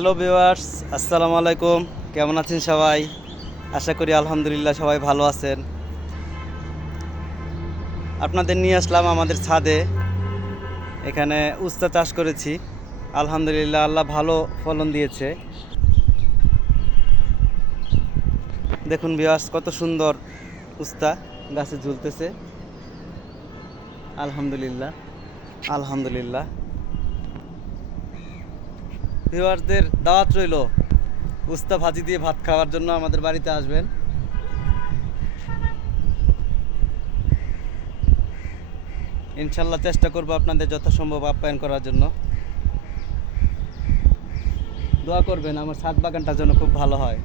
Hello viewers আসসালামু আলাইকুম কেমন আছেন সবাই? আশা করি আলহামদুলিল্লাহ সবাই ভালো আছেন। আপনাদের নিয়ে আসলাম আমাদের ছাদে। এখানে উস্তা চাষ করেছি। আলহামদুলিল্লাহ আল্লাহ ভালো ফলন দিয়েছে। দেখুন ভিউয়ার্স কত সুন্দর উস্তা গাছে ঝুলতেছে। আলহামদুলিল্লাহ আলহামদুলিল্লাহ। ভিউয়ারদের দাওয়াত রইল। উস্তা ভাজি দিয়ে ভাত খাওয়ার জন্য আমাদের বাড়িতে আসবেন। ইনশাল্লাহ চেষ্টা করব আপনাদের যথাসম্ভব আপ্যায়ন করার জন্য। দোয়া করবেন, আমার ছাদ বাগানটা যেন খুব ভালো হয়।